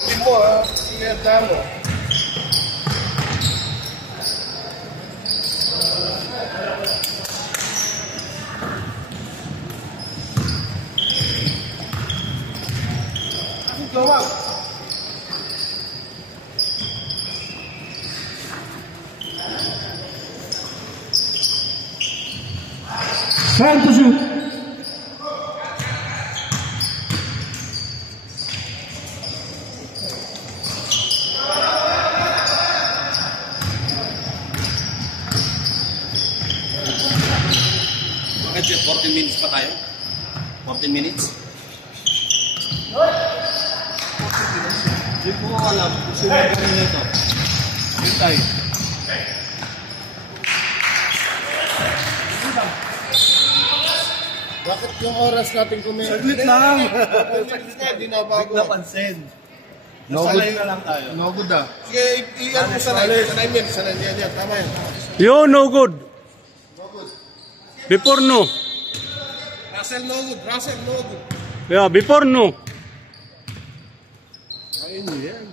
Mo ha, inerda mo. Gawang. Time to shoot. Bakit 14 minutes pa tayo? 14 minutes? Hindi ko alam kung sino ang gawin nito. Hintay. Bakit yung oras natin kumain? Saglit lang. Saglit na, di na bago. Napansin. No good. Nasanay na lang tayo. No good ah. Sige, iyan mo sanay. Sanay mo yan. Sanay yan. Tama yan. Yo, no good. No good. Before no. Russell no good. Russell no good. Yeah, before no. Ayun mo yan.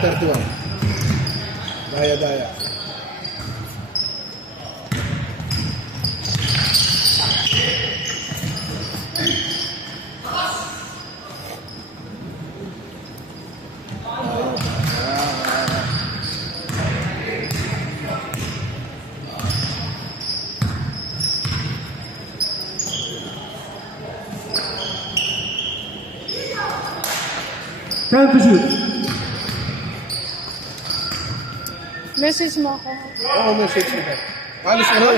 Tertuang. Daya-daya. Time to shoot. Message mo ako. Oo, message mo. Alis ka na.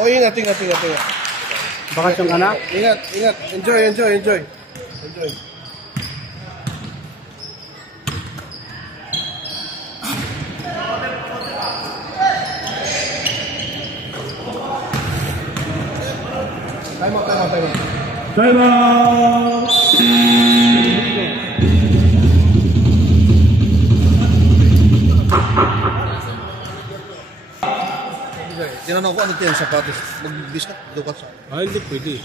Oo, ingat. Bakasyon ka na? Ingat. Enjoy. Enjoy. Time out. Time out! Tinanong ko ano ito yung sapatos. Mag-discount, dukat sa. Ay, hindi pwede.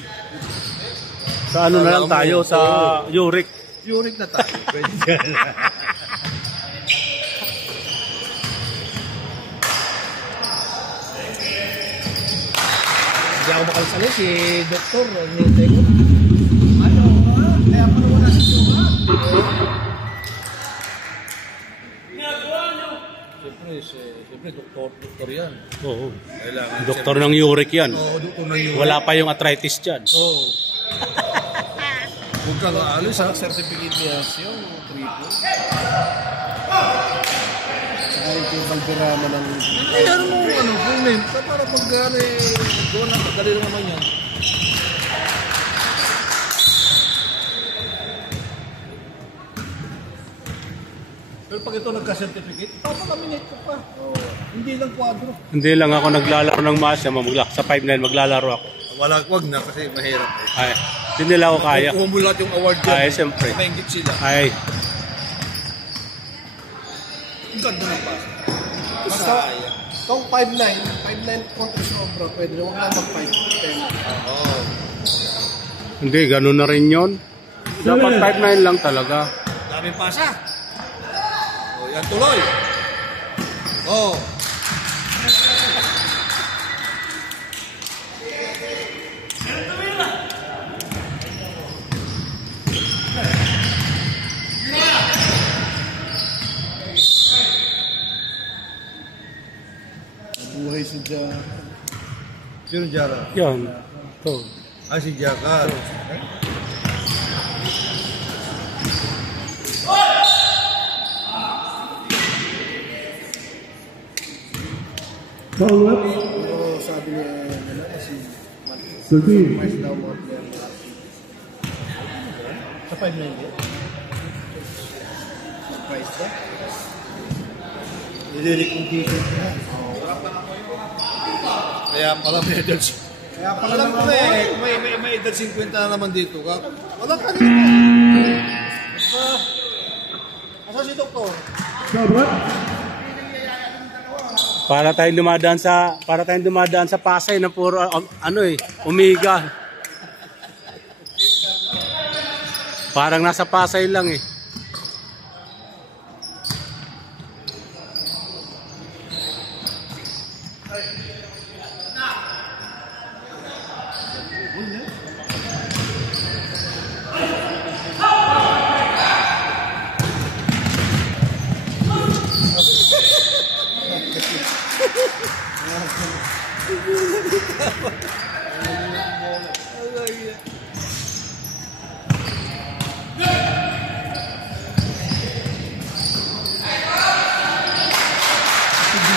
Sa ano na lang tayo, sa Uric. Uric na tayo. Pwede yan. Hindi ako makalisanay si Doktor. Nintay ko. Kaya pa naman nasa siya. Siyempre, doktor yan. Oo. Kailangan. Doktor ng Uric yan. Oo, doktor ng Uric. Wala pa yung arthritis dyan. Oo. Huwag kang aalis ha. Certificate niya yung triple. Kahit yung Valderrama ng... Ay, ano mo, full name. Para pag-gari, gawa na, pagdali naman yan. Pero pag ito nagka-certificate, papalaminate ko pa. Hindi lang kwadro. Hindi lang ako naglalaro ng masya. Sa 5-9 maglalaro ako. Wag na kasi mahirap eh. Ay, hindi nila ako kaya. Umulat yung award dyan. Ay, siyempre. Mahingit sila. Ay, Ang ganda ng pasa. Basta, kung 5'9", kontra sobra, pwede na. Huwag lang mag-5'10". Oo. hindi, ganun na rin yun. Dapat 5'9 lang talaga. Daming pasa. O, yan tuloy. Oh. Buhay si Jara. Sino Jara? Yan. Ito. Ah, si Jara. Foul up. Pero sabi niya, si Mais daw mo. Sa 5'9 yan? price ba? Nilirecognition ko na. Kaya pala may edad. Kaya pala Alam ko naman na ako. may edad 50 na naman dito. Wala ka rin. Asa si Doktor? Para tayong dumadaan sa Pasay na puro Omega. Parang nasa Pasay lang eh.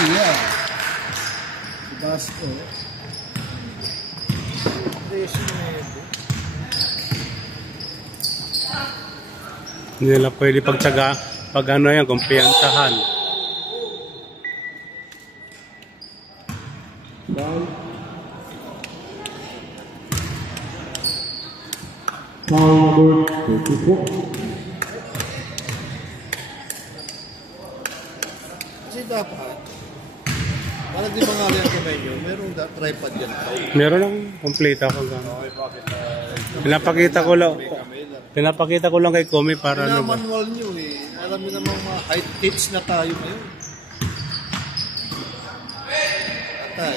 Iya. Basko. Hindi nila pwede pag ano yan, kumpiyansahan. Kasi dapat, para di mangali ang kamay nyo, merong tripod yan. Meron lang, complete ako. Pinapakita ko lang kay Komi para ano ba. Manual nyo eh. Alam nyo namang mga height tips na tayo ngayon. Atay.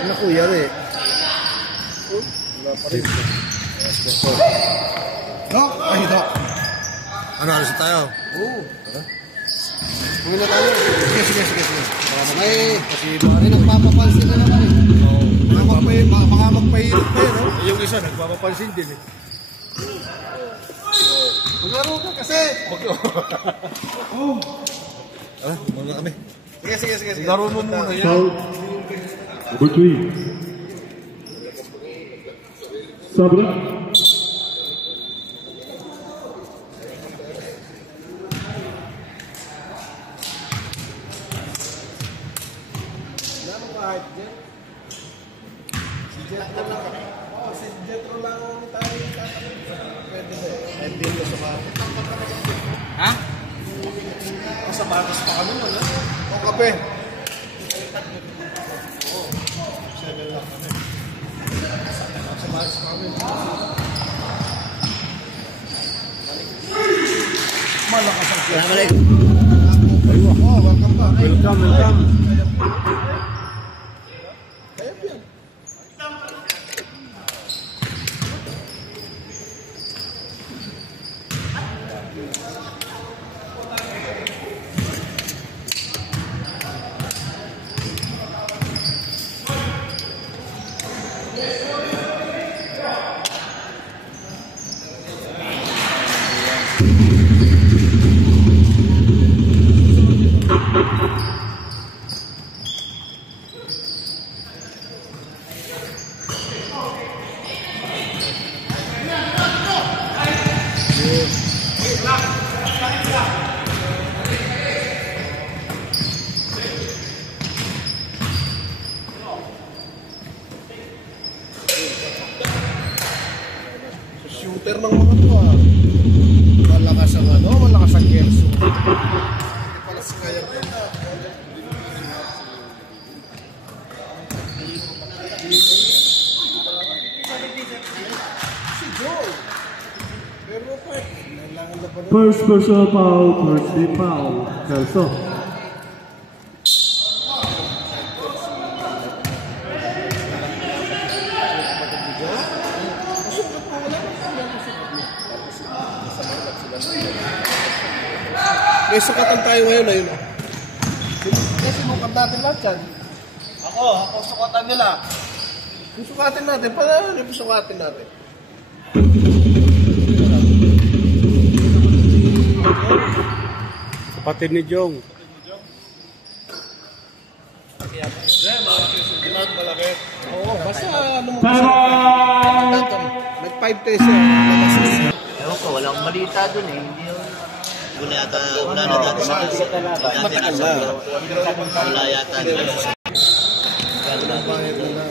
Ano kuya eh? Wala pa rin. Dok! Ay, Dok! Ano, alas tayo? Oo. Uwi na tayo. Sige. Kasi baka nagpapapansin na naman eh. Baka magpahirap pa yun, no? Yung isa, nagpapapansin din eh. Maglaro ka kasi! Muna kami. Sige. Laro mo muna yan. Between Sabra Wala mo kahit Jet. Si Jetro lang. Oo, si Jetro lang ang tayo yung tatanong. Pwede na eh. Kahit din na sumakit. Ha? Kasapatos pa kami nun, ha? O kape. Malakas ang siya. Oh, welcome back. Welcome. Kaya yan. Shooter ng mga to ah. Malakas ang malakas ang Gerso. Hindi pala si Kaya ko. Si Joe. Pero pa, kailangan na pa rin. First personal foul, first team foul. Kelso. May sukatan tayo ngayon na yun. Kasi mukhang natin lahat yan. Ako sukatan nila. Yung sukatin natin, paano yung sukatin natin? Kapatid ni Jong. Oo, basta ano mo. Time out! Nag-5 tayo siya. Ewan ko, walang balita dun eh. Hindi yun. Wala na dati sa Matagal na. wala yata. Bakit na lang.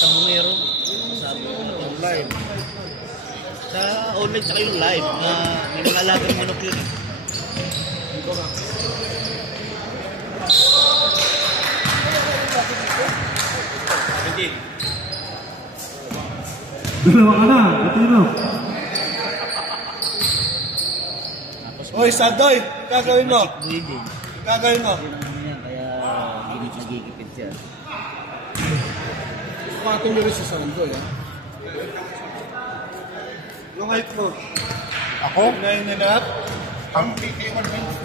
Sa Bungero. Sa online. Sa online tsaka yung live na may mga alagang manok yun eh. Dalawa ka na, Katino. Hoy, Sadoy! Gagawin mo! Pwede. Gagawin mo! Yun ang yan, kaya nagigipit siya. Kumatin nyo rin si Sandoy, ha? Yung height mo. Ako? 9.5?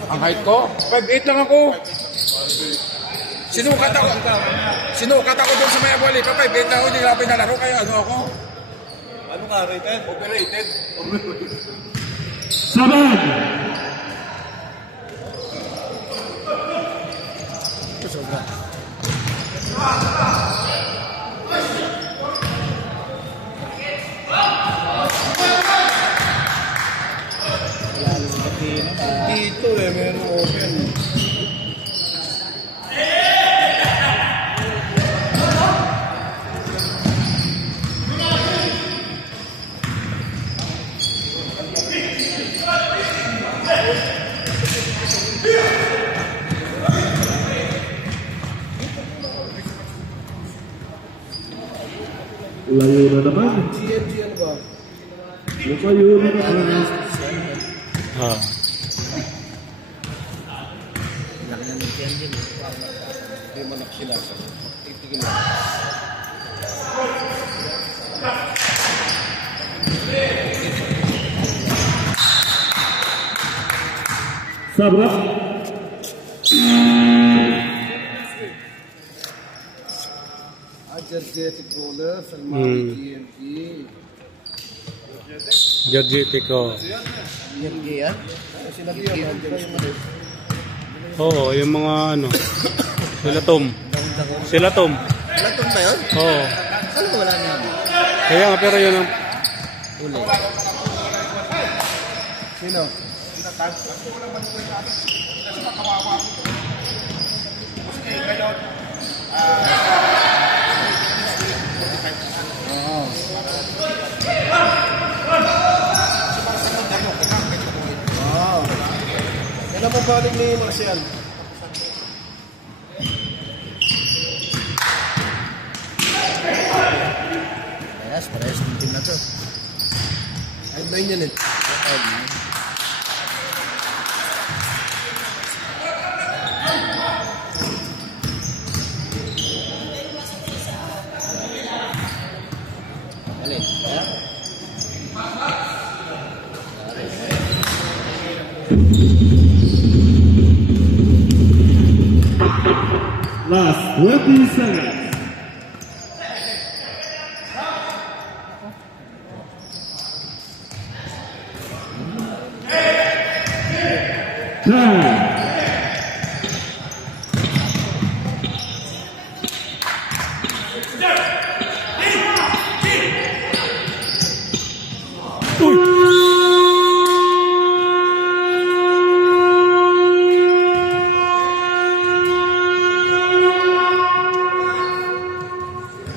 Ang height ko? 5'8 lang ako. Sinukat ako doon sa may abali. 5'8 lang ako, hindi nga pinalaro. Kaya ano ako? Ano ka, rated? Overrated? Sabag! Dito eh, meron open. Layo na naman. GMG ano ba? Lumayo na naman. Ah. Laki na ng tiyan din. Hindi manak sila. Titigil lang. Sabra. Energetic bowler, Salmani GMG. Georgie Pico. Yan yan. Sila yun, energetic. Oo, yung mga ano. Sila Tom. Sila Tom. Wala tong ba yun? Oo. Saan wala na yun? Kaya nga, pero yun ang... Uli. Sino? Kailan pa balik ni Marcial? Parehas ng team na to. Ay, 9 yan eh. Alin? Ha? Last 20 seconds. Time.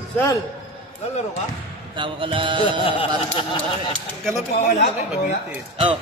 Sal, lalaro ka? Tawa ka lang. Parang siya naman. Kalapit mo wala. Oo,